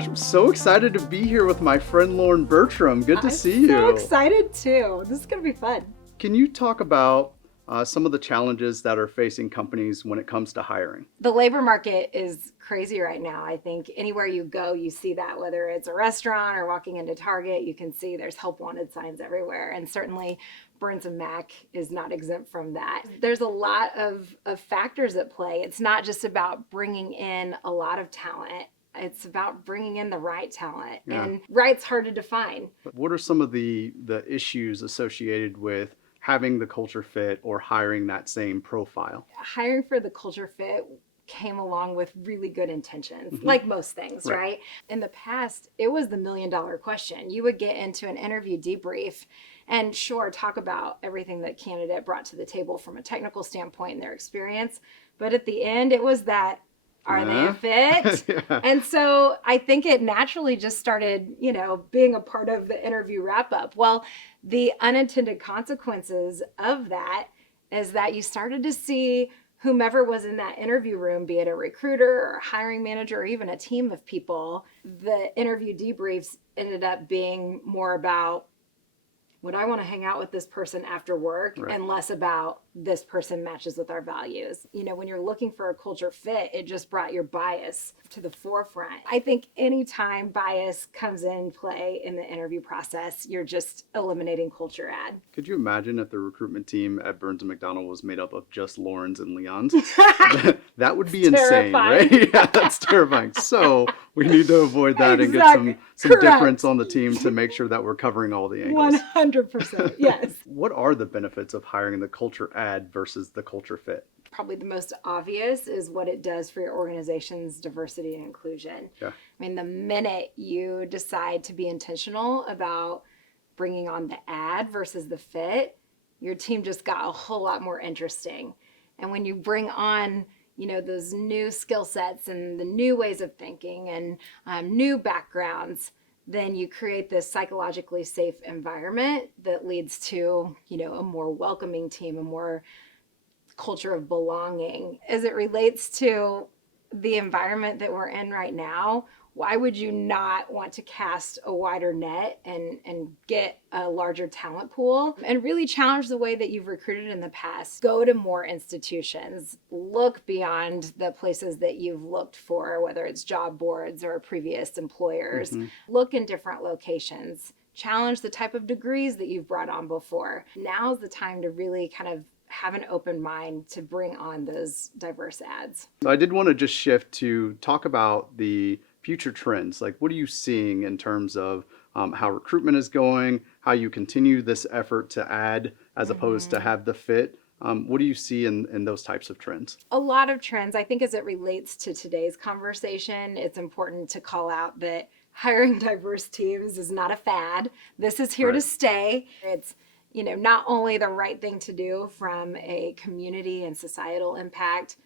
gosh, I'm so excited to be here with my friend Lauren Bertram. Good to see you. I'm so excited too. This is going to be fun. Can you talk about some of the challenges that are facing companies when it comes to hiring? The labor market is crazy right now. I think anywhere you go, you see that, whether it's a restaurant or walking into Target, you can see there's help wanted signs everywhere. And certainly Burns & Mac is not exempt from that. There's a lot of factors at play. It's not just about bringing in a lot of talent. It's about bringing in the right talent, and right's hard to define. What are some of the issues associated with having the culture fit or hiring that same profile? Hiring for the culture fit came along with really good intentions, like most things, right? In the past, it was the $1 million question. You would get into an interview debrief and talk about everything that candidate brought to the table from a technical standpoint and their experience. But at the end, it was that, are they a fit? And so I think it naturally just started, being a part of the interview wrap up. Well, the unintended consequences of that is that you started to see whomever was in that interview room, be it a recruiter or a hiring manager or even a team of people, the interview debriefs ended up being more about, would I want to hang out with this person after work, and less about this person matches with our values. When you're looking for a culture fit, it just brought your bias to the forefront. I think anytime bias comes in play in the interview process, you're just eliminating culture add. Could you imagine if the recruitment team at Burns & McDonnell was made up of just Laurens and Leons? That would be insane, right? Yeah, that's terrifying. So we need to avoid that and get some difference on the team to make sure that we're covering all the angles. 100%, yes. What are the benefits of hiring the culture add versus the culture fit? Probably the most obvious is what it does for your organization's diversity and inclusion. Yeah. I mean, the minute you decide to be intentional about bringing on the ad versus the fit, your team just got a whole lot more interesting. And when you bring on, those new skill sets and the new ways of thinking and new backgrounds, then you create this psychologically safe environment that leads to, a more welcoming team, a more culture of belonging. As it relates to the environment that we're in right now, why would you not want to cast a wider net and get a larger talent pool and really challenge the way that you've recruited in the past? Go to more institutions, look beyond the places that you've looked for, whether it's job boards or previous employers. Look in different locations, challenge the type of degrees that you've brought on before. Now's the time to really kind of have an open mind to bring on those diverse ads. I did want to just shift to talk about the future trends. Like, what are you seeing in terms of how recruitment is going, how you continue this effort to add as opposed to have the fit? What do you see in those types of trends? A lot of trends. I think as it relates to today's conversation, it's important to call out that hiring diverse teams is not a fad. This is here to stay. It's not only the right thing to do from a community and societal impact,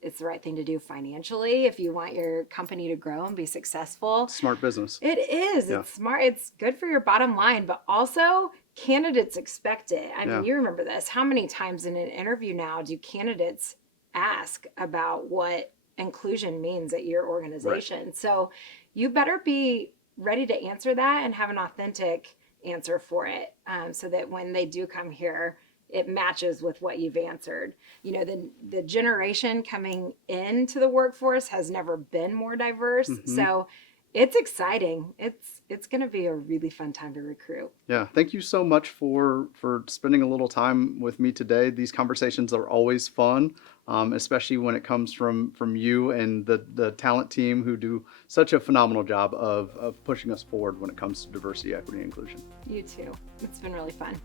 it's the right thing to do financially if you want your company to grow and be successful. Smart business. It is. Yeah. It's smart. It's good for your bottom line, but also candidates expect it. I mean, you remember this. How many times in an interview now do candidates ask about what inclusion means at your organization? So you better be ready to answer that and have an authentic answer for it, so that when they do come here, it matches with what you've answered. The generation coming into the workforce has never been more diverse. So it's exciting. It's going to be a really fun time to recruit. Yeah. Thank you so much for spending a little time with me today. These conversations are always fun, especially when it comes from you and the talent team who do such a phenomenal job of pushing us forward when it comes to diversity, equity, and inclusion. You too. It's been really fun.